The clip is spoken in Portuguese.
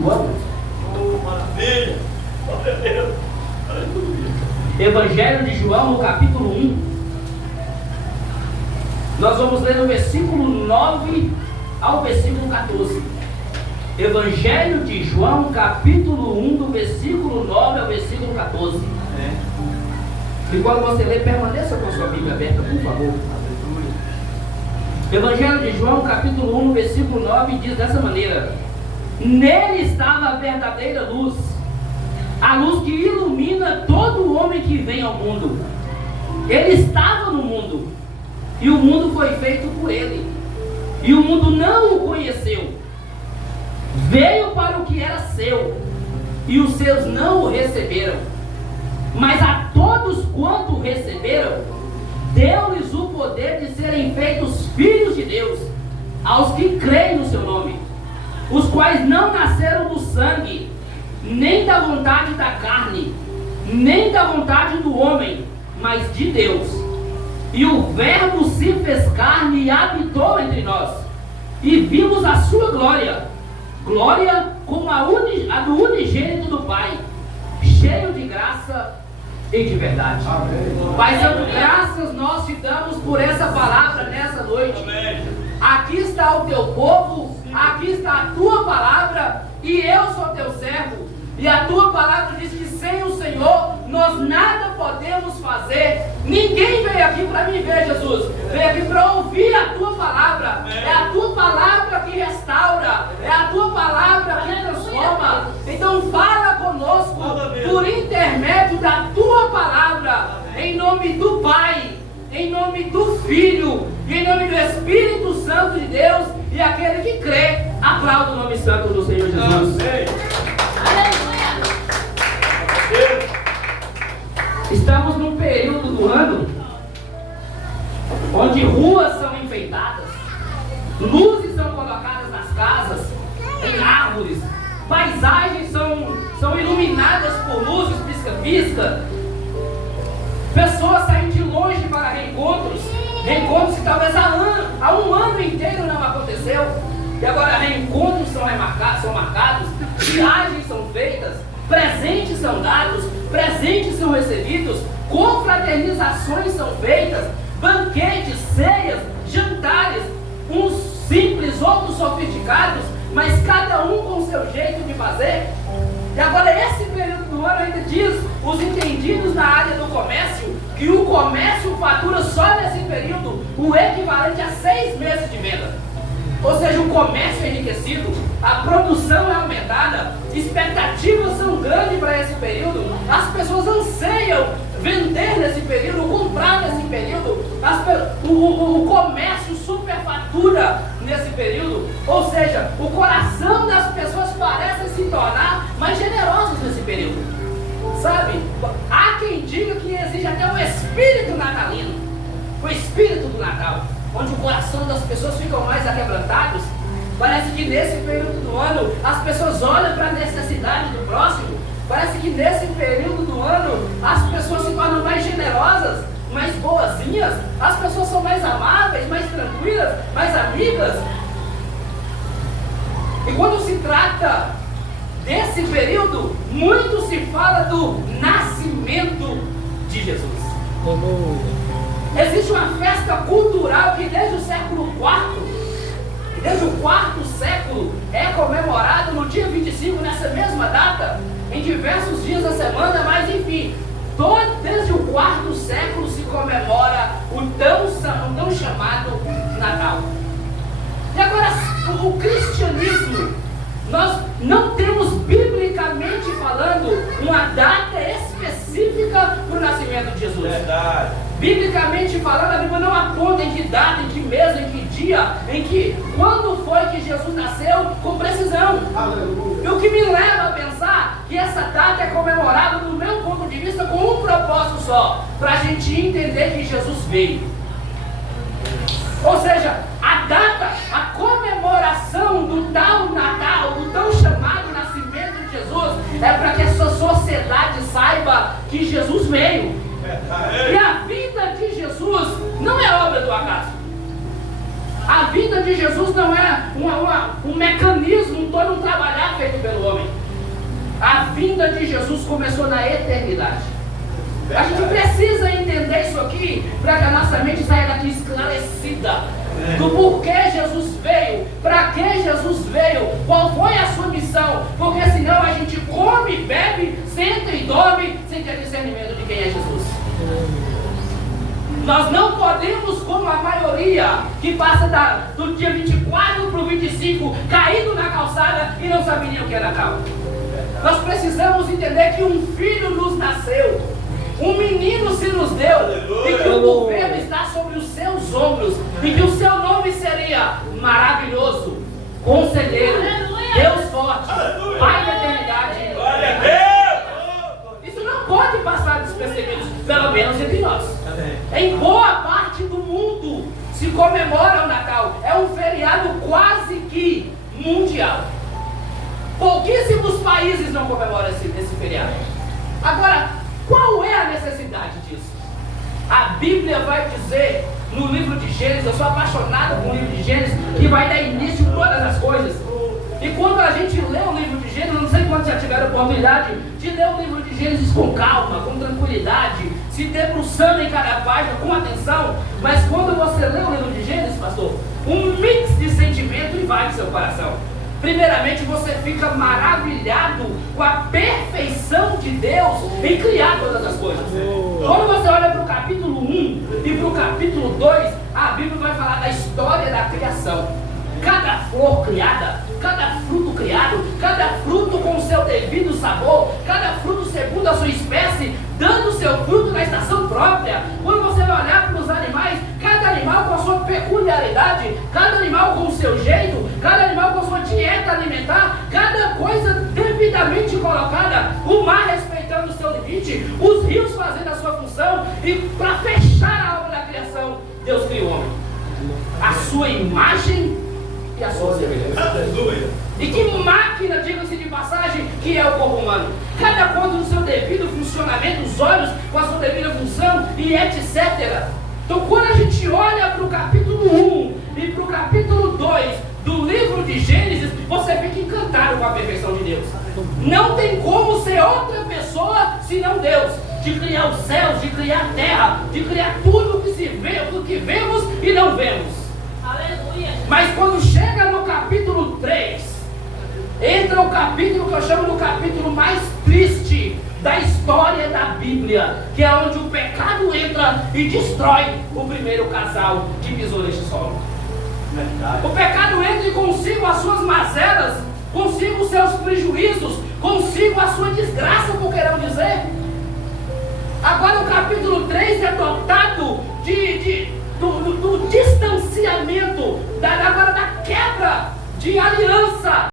Maravilha! Evangelho de João, no capítulo 1. Nós vamos ler no versículo 9 ao versículo 14. Evangelho de João, capítulo 1, do versículo 9 ao versículo 14. E quando você ler, permaneça com a sua Bíblia aberta, por favor. Evangelho de João, capítulo 1, versículo 9, diz dessa maneira: Nele estava a verdadeira luz, a luz que ilumina todo homem que vem ao mundo. Ele estava no mundo, e o mundo foi feito por ele, e o mundo não o conheceu. Veio para o que era seu, e os seus não o receberam. Mas a todos quanto o receberam, deu-lhes o poder de serem feitos filhos de Deus, aos que creem no seu nome, os quais não nasceram do sangue, nem da vontade da carne, nem da vontade do homem, mas de Deus. E o Verbo se fez carne e habitou entre nós, e vimos a sua glória, glória como a do unigênito do Pai, cheio de graça e de verdade. Amém. Pai Santo, graças nós te damos por essa palavra nessa noite. Amém. Aqui está o teu povo, aqui está a tua palavra, e eu sou teu servo. E a tua palavra diz que sem o Senhor nós nada podemos fazer. Ninguém veio aqui para me ver, Jesus. Veio aqui para ouvir a tua palavra. É a tua palavra que restaura, é a tua palavra que transforma. Então fala conosco por intermédio da tua palavra, em nome do Pai, em nome do Filho e em nome do Espírito Santo de Deus. E aquele que crê, aplauda o nome santo do Senhor Jesus. Aleluia. Estamos num período do ano onde ruas são enfeitadas, luzes são colocadas nas casas, em árvores, paisagens são iluminadas por luzes pisca-pisca. Pessoas saem de longe para reencontros que talvez há um ano inteiro não aconteceu, e agora reencontros são marcados, viagens são feitas, presentes são dados, presentes são recebidos, confraternizações são feitas, banquetes, ceias, jantares, uns simples, outros sofisticados, mas cada um com o seu jeito de fazer. E agora esse período do ano ainda diz os entendidos na área do comércio que o comércio fatura só nesse período o equivalente a 6 meses de venda. Ou seja, o comércio é enriquecido, a produção é aumentada, expectativas são grandes para esse período, as pessoas anseiam vender nesse período, comprar nesse período, o comércio superfatura nesse período. Ou seja, o coração das pessoas parece se tornar mais generosos nesse período. Sabe, há quem diga que existe até um espírito natalino, o espírito do Natal, onde o coração das pessoas ficam mais aquebrantados. Parece que nesse período do ano as pessoas olham para a necessidade do próximo. Parece que nesse período do ano as pessoas se tornam mais generosas, mais boazinhas, as pessoas são mais amáveis, mais tranquilas, mais amigas. E quando se trata desse período, muito se fala do nascimento de Jesus. Existe uma festa cultural que desde o século IV, desde o quarto século, é comemorado no dia 25, nessa mesma data, em diversos dias da semana, mas enfim, desde o quarto século se comemora o tão chamado Natal. E agora, o cristianismo, nós não temos biblicamente falando uma data específica para o nascimento de Jesus. Verdade. Biblicamente falando, a Bíblia não aponta em que data, em que mês, em que dia, quando foi que Jesus nasceu com precisão. Aleluia. E o que me leva a pensar que essa data é comemorada, do meu ponto de vista, com um propósito só: para a gente entender que Jesus veio. Ou seja, a data, a comemoração do tal Natal, do tão chamado nascimento de Jesus, é para que essa sociedade saiba que Jesus veio. E a vida de Jesus não é obra do acaso. A vida de Jesus não é um mecanismo, todo um trabalhar feito pelo homem. vinda de Jesus começou na eternidade. A gente precisa entender isso aqui para que a nossa mente saia daqui esclarecida do porquê Jesus veio, para que Jesus veio, qual foi a sua missão, porque senão a gente come, bebe, senta e dorme sem ter discernimento de quem é Jesus. Nós não podemos, como a maioria que passa do dia 24 para o 25, caído na calçada e não sabia nem o que era Natal. Nós precisamos entender que um filho nos nasceu, um menino se nos deu, e que o governo está sobre os seus ombros, e que o seu nome seria maravilhoso, conselheiro, Deus forte, Pai da eternidade. Glória a Deus! Isso não pode passar despercebido, pelo menos entre nós. Em boa parte do mundo se comemora o Natal, é um feriado quase que mundial. Pouquíssimos países não comemoram esse feriado. Agora, qual é a necessidade disso? A Bíblia vai dizer no livro de Gênesis, eu sou apaixonado com o livro de Gênesis, que vai dar início a todas as coisas. E quando a gente lê o livro de Gênesis, não sei quantos já tiveram a oportunidade de ler o livro de Gênesis com calma, com tranquilidade, se debruçando em cada página, com atenção, mas quando você lê o livro de Gênesis, pastor, um mix de sentimento invade seu coração. Primeiramente, você fica maravilhado com a perfeição de Deus em criar todas as coisas. Quando você olha para o capítulo 1 e para o capítulo 2, a Bíblia vai falar da história da criação. Cada flor criada, cada fruto criado, cada fruto com o seu devido sabor, cada fruto segundo a sua espécie, dando o seu fruto na estação própria. Quando você vai olhar para os animais, cada animal com a sua peculiaridade, cada animal com o seu jeito, cada animal com a sua dieta alimentar, cada coisa devidamente colocada, o mar respeitando o seu limite, os rios fazendo a sua função, e para fechar a obra da criação, Deus criou o homem, a sua imagem e a sua semelhança. E que máquina, diga-se de passagem, que é o corpo humano. Cada ponto no seu devido funcionamento, os olhos com a sua devida função e etc. Então, quando a gente olha para o capítulo 1 e para o capítulo 2 do livro de Gênesis, você fica encantado com a perfeição de Deus. Não tem como ser outra pessoa senão Deus. De criar os céus, de criar a terra, de criar tudo o que se vê, o que vemos e não vemos. Aleluia. Mas quando chega no capítulo 3, entra o capítulo que eu chamo de capítulo mais triste da história da Bíblia, que é onde o pecado entra e destrói o primeiro casal que pisou neste solo. O pecado entra e consigo as suas mazelas, consigo os seus prejuízos, consigo a sua desgraça, por queremos dizer. Agora o capítulo 3 é dotado do distanciamento, agora da quebra de aliança.